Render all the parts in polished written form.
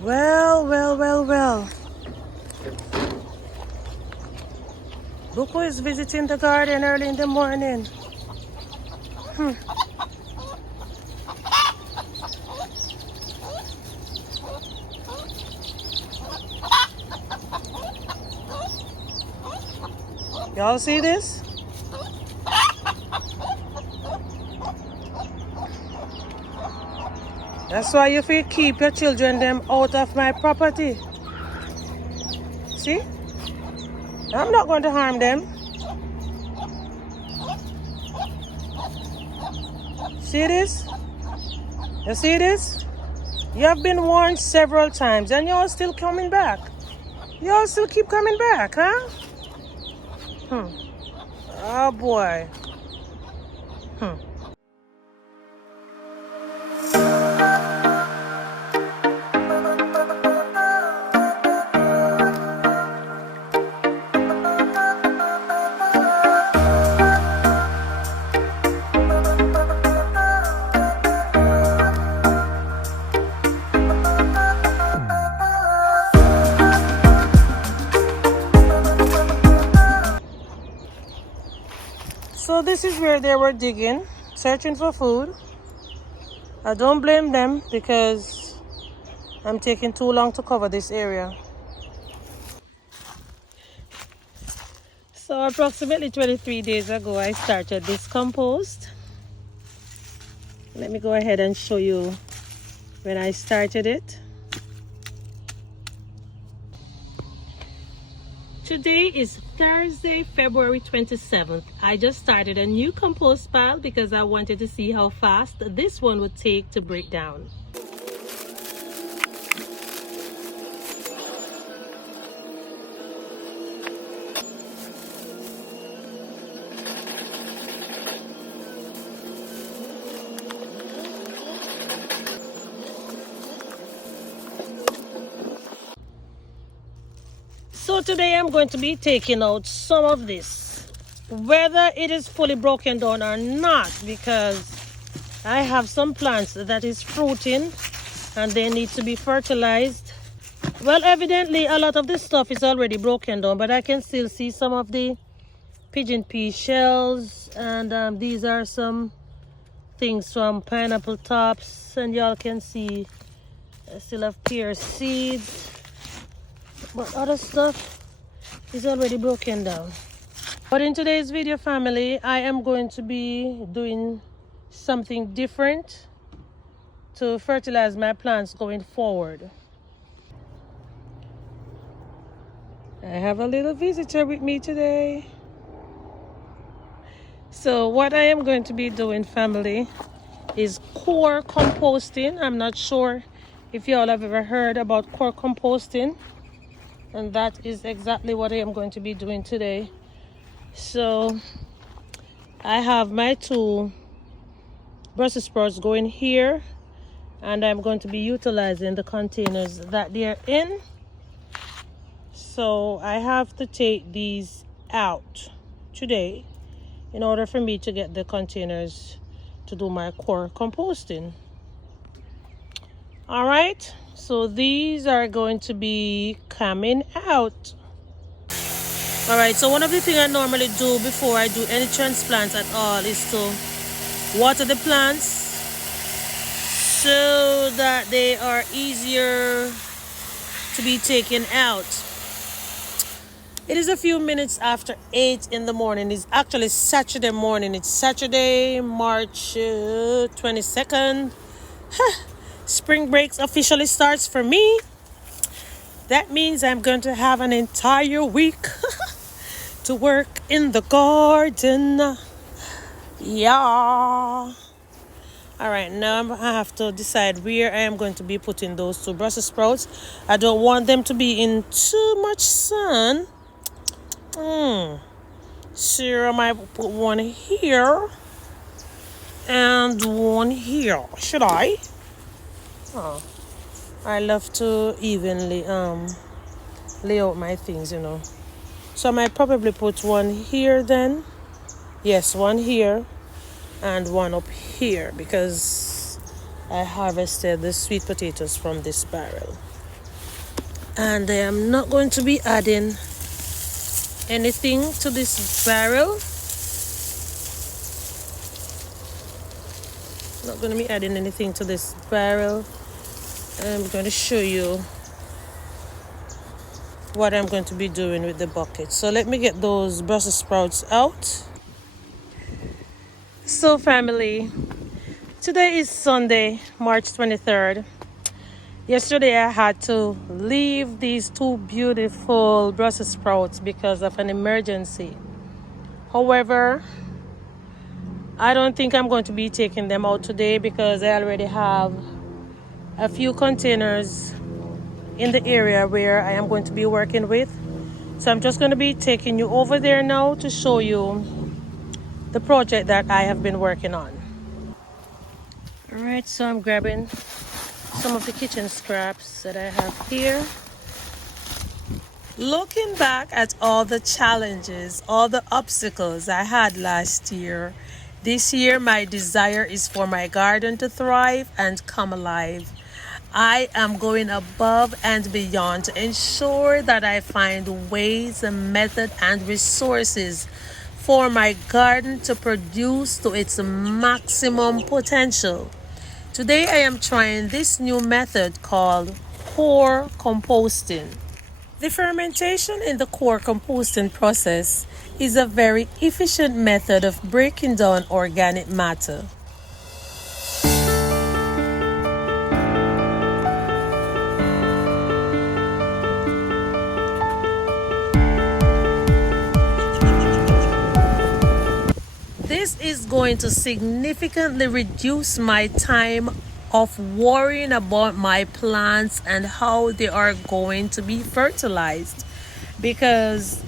Well, well, well, well. Buko is visiting the garden early in the morning. Y'all see this? That's why you feel keep your children them out of my property. See? I'm not going to harm them. See this? You see this? You have been warned several times and you're still coming back. You all still keep coming back, huh? Oh boy. So this is where they were digging, searching for food. I don't blame them because I'm taking too long to cover this area. So approximately 23 days ago, I started this compost. Let me go ahead and show you when I started it. Today is Thursday, February 27th. I just started a new compost pile because I wanted to see how fast this one would take to break down. So today I'm going to be taking out some of this, whether it is fully broken down or not, because I have some plants that is fruiting and they need to be fertilized. Well, evidently a lot of this stuff is already broken down, but I can still see some of the pigeon pea shells, and these are some things from pineapple tops, and y'all can see I still have pear seeds. But other stuff is already broken down. But in today's video, family, I am going to be doing something different to fertilize my plants going forward. I have a little visitor with me today. So what I am going to be doing, family, is core composting. I'm not sure if you all have ever heard about core composting. And that is exactly what I am going to be doing today. So I have my two Brussels sprouts going here, and I'm going to be utilizing the containers that they're in. So I have to take these out today in order for me to get the containers to do my core composting. All right, so these are going to be coming out. All right, so one of the things I normally do before I do any transplants at all is to water the plants so that they are easier to be taken out. It is a few minutes after 8 in the morning. It's actually Saturday morning. It's Saturday, March 22nd. Spring breaks officially starts for me. That means I'm going to have an entire week to work in the garden. Yeah. All right, now I have to decide where I am going to be putting those two Brussels sprouts. I don't want them to be in too much sun. So I might put one here and one here. Should I? Oh, I love to evenly lay out my things, you know. So I might probably put one here then. Yes, one here and one up here because I harvested the sweet potatoes from this barrel. And I am not going to be adding anything to this barrel. Not going to be adding anything to this barrel. I'm going to show you what I'm going to be doing with the bucket. So let me get those Brussels sprouts out. So family, today is Sunday, March 23rd. Yesterday I had to leave these two beautiful Brussels sprouts because of an emergency. However, I don't think I'm going to be taking them out today because I already have a few containers in the area where I am going to be working with. So I'm just going to be taking you over there now to show you the project that I have been working on. Alright, so I'm grabbing some of the kitchen scraps that I have here. Looking back at all the challenges, all the obstacles I had last year, this year my desire is for my garden to thrive and come alive. I am going above and beyond to ensure that I find ways and method and resources for my garden to produce to its maximum potential. Today I am trying this new method called core composting. The fermentation in the core composting process is a very efficient method of breaking down organic matter. This is going to significantly reduce my time of worrying about my plants and how they are going to be fertilized, because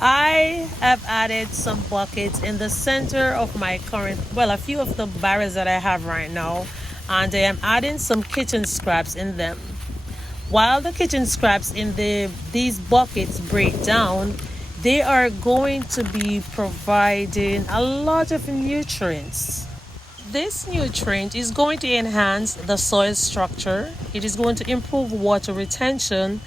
I have added some buckets in the center of my current, well, a few of the barrels that I have right now, and I am adding some kitchen scraps in them. While the kitchen scraps in these buckets break down, they are going to be providing a lot of nutrients. This nutrient is going to enhance the soil structure, it is going to improve water retention,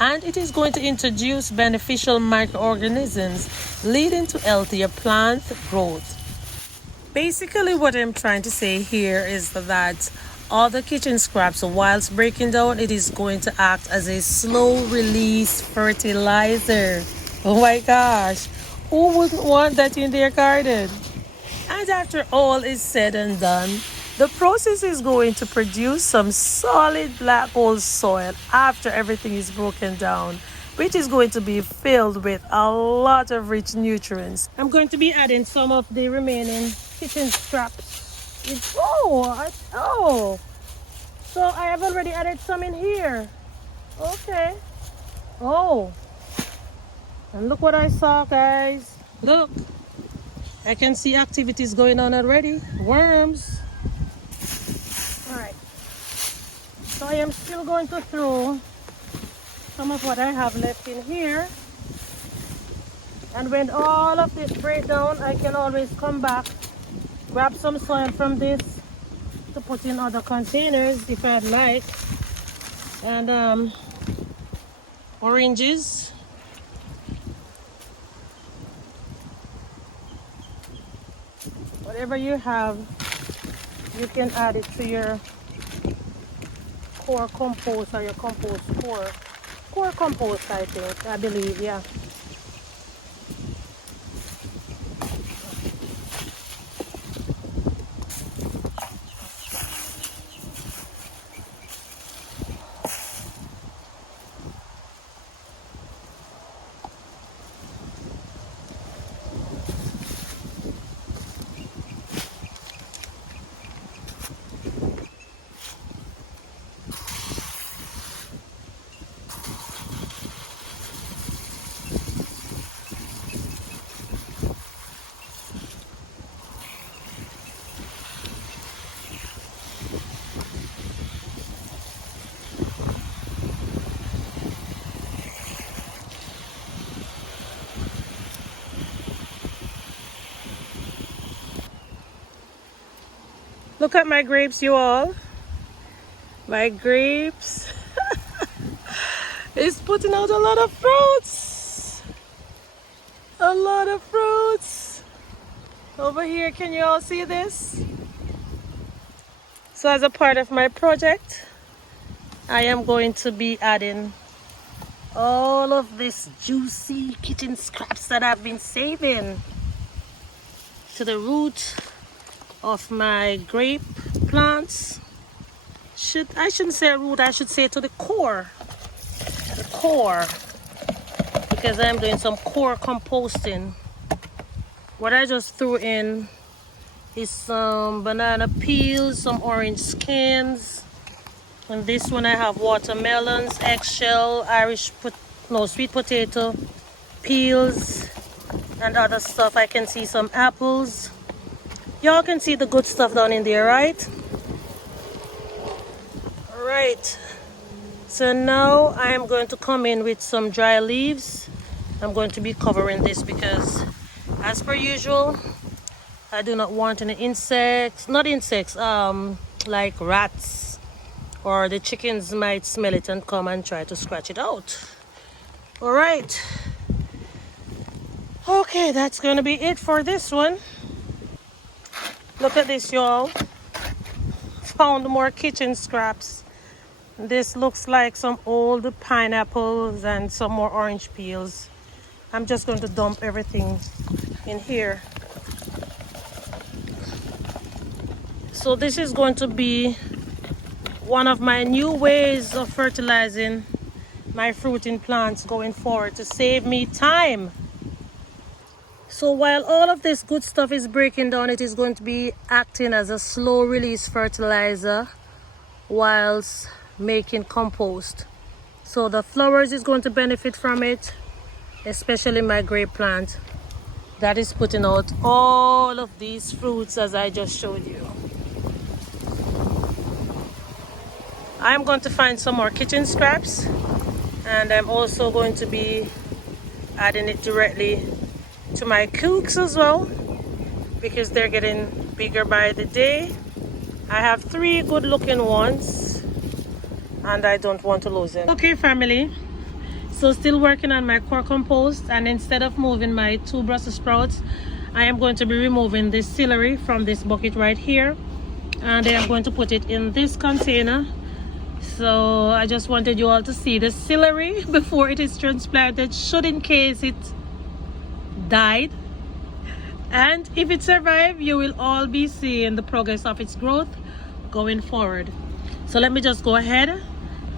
and it is going to introduce beneficial microorganisms, leading to healthier plant growth. Basically, what I'm trying to say here is that all the kitchen scraps, whilst breaking down, it is going to act as a slow release fertilizer. Oh my gosh, who wouldn't want that in their garden? And after all is said and done, the process is going to produce some solid black gold soil after everything is broken down, which is going to be filled with a lot of rich nutrients. I'm going to be adding some of the remaining kitchen scraps. So I have already added some in here. Okay. Oh, and look what I saw, guys. Look, I can see activities going on already. Worms. All right. So I am still going to throw some of what I have left in here. And when all of this breaks down, I can always come back, grab some soil from this to put in other containers if I'd like. And oranges. Whatever you have, you can add it to your core compost or your compost core. Core compost, I think, I believe, yeah. Look at my grapes, you all. My grapes. It's putting out a lot of fruits. A lot of fruits. Over here, can you all see this? So as a part of my project, I am going to be adding all of this juicy kitchen scraps that I've been saving to the root of my grape plants. I shouldn't say root, I should say to the core. The core. Because I'm doing some core composting. What I just threw in is some banana peels, some orange skins. And this one I have watermelons, eggshell, sweet potato, peels, and other stuff. I can see some apples. Y'all can see the good stuff down in there, right? Alright. So now I am going to come in with some dry leaves. I'm going to be covering this because, as per usual, I do not want any insects, like rats, or the chickens might smell it and come and try to scratch it out. All right. Okay, that's going to be it for this one. Look at this, y'all. Found more kitchen scraps. This looks like some old pineapples and some more orange peels. I'm just going to dump everything in here. So this is going to be one of my new ways of fertilizing my fruiting plants going forward to save me time. So while all of this good stuff is breaking down, it is going to be acting as a slow release fertilizer whilst making compost. So the flowers is going to benefit from it, especially my grape plant that is putting out all of these fruits as I just showed you. I'm going to find some more kitchen scraps, and I'm also going to be adding it directly to my cooks as well, because they're getting bigger by the day. I have 3 good looking ones and I don't want to lose them. Okay family, so still working on my core compost, and instead of moving my 2 Brussels sprouts, I am going to be removing this celery from this bucket right here, and I am going to put it in this container. So I just wanted you all to see the celery before it is transplanted, should in case it died, and if it survived, you will all be seeing the progress of its growth going forward. So let me just go ahead,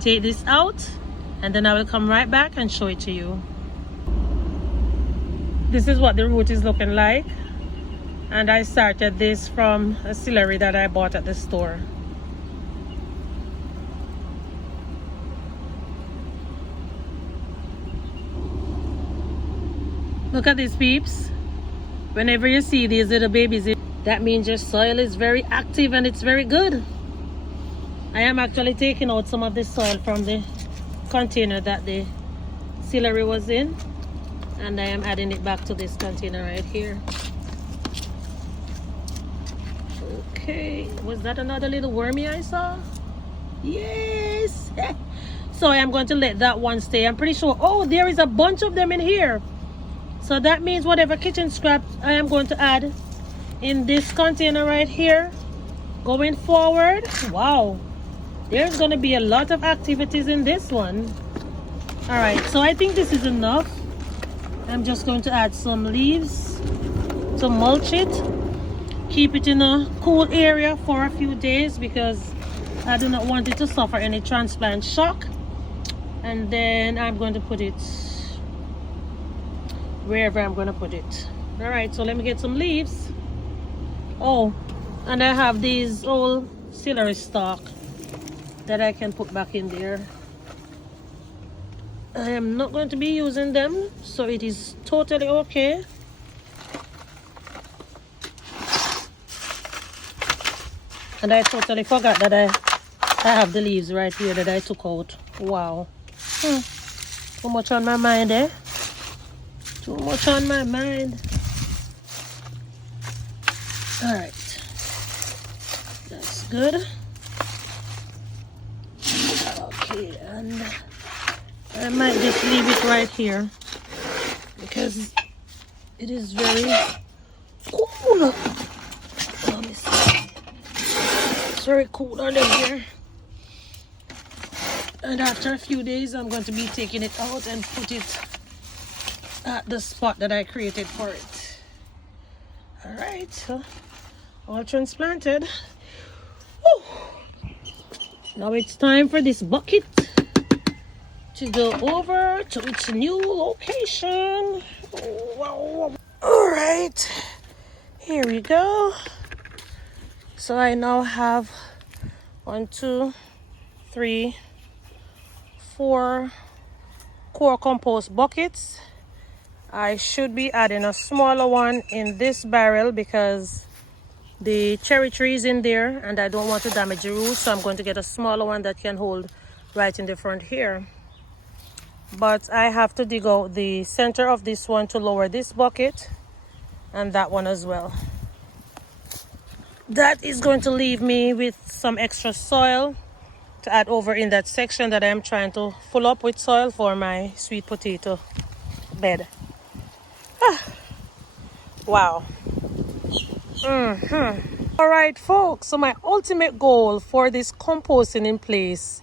take this out, and then I will come right back and show it to you. This is what the root is looking like, and I started this from a celery that I bought at the store. Look at these peeps. Whenever you see these little babies, that means your soil is very active and it's very good. I am actually taking out some of the soil from the container that the celery was in, and I am adding it back to this container right here. Okay, was that another little wormy I saw? Yes. So I am going to let that one stay. I'm pretty sure, oh, there is a bunch of them in here. So that means whatever kitchen scraps I am going to add in this container right here going forward, wow, there's going to be a lot of activities in this one. All right, so I think this is enough. I'm just going to add some leaves to mulch it, keep it in a cool area for a few days because I do not want it to suffer any transplant shock. And then I'm going to put it wherever I'm going to put it. All right, so let me get some leaves. Oh, and I have these old celery stalk that I can put back in there. I am not going to be using them, so it is totally okay. And I totally forgot that I have the leaves right here that I took out. Wow. Too much on my mind, eh? Too much on my mind. All right, that's good. Okay, and I might just leave it right here because it is very cool. Let me see. It's very cool under here. And after a few days, I'm going to be taking it out and put it at the spot that I created for it. All right, so all transplanted. Woo. Now it's time for this bucket to go over to its new location. Wow. All right, here we go. So I now have 1, 2, 3, 4 core compost buckets. I should be adding a smaller one in this barrel because the cherry tree is in there and I don't want to damage the roots, so I'm going to get a smaller one that can hold right in the front here. But I have to dig out the center of this one to lower this bucket and that one as well. That is going to leave me with some extra soil to add over in that section that I'm trying to fill up with soil for my sweet potato bed. Wow. All right, folks, so my ultimate goal for this composting in place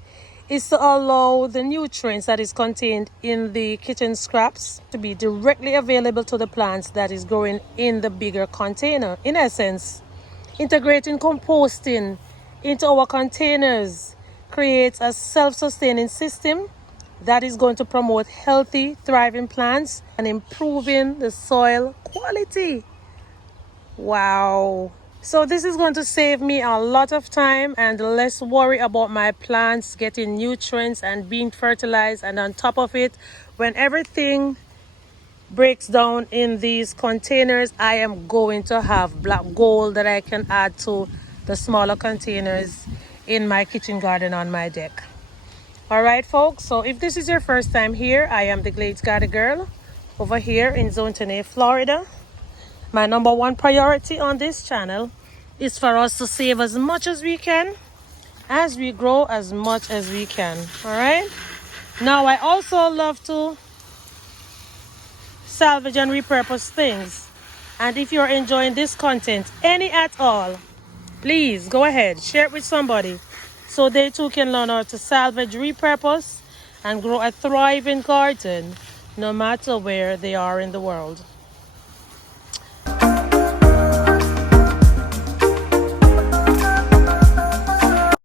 is to allow the nutrients that is contained in the kitchen scraps to be directly available to the plants that is growing in the bigger container. In essence, integrating composting into our containers creates a self-sustaining system that is going to promote healthy, thriving plants and improving the soil quality. Wow. So this is going to save me a lot of time and less worry about my plants getting nutrients and being fertilized. And on top of it, when everything breaks down in these containers, I am going to have black gold that I can add to the smaller containers in my kitchen garden on my deck. All right, folks, so if this is your first time here, I am the Glades Garden Girl over here in Zone 10A, Florida. My number one priority on this channel is for us to save as much as we can as we grow as much as we can. All right. Now, I also love to salvage and repurpose things. And if you're enjoying this content, any at all, please go ahead, share it with somebody so they too can learn how to salvage, repurpose, and grow a thriving garden no matter where they are in the world.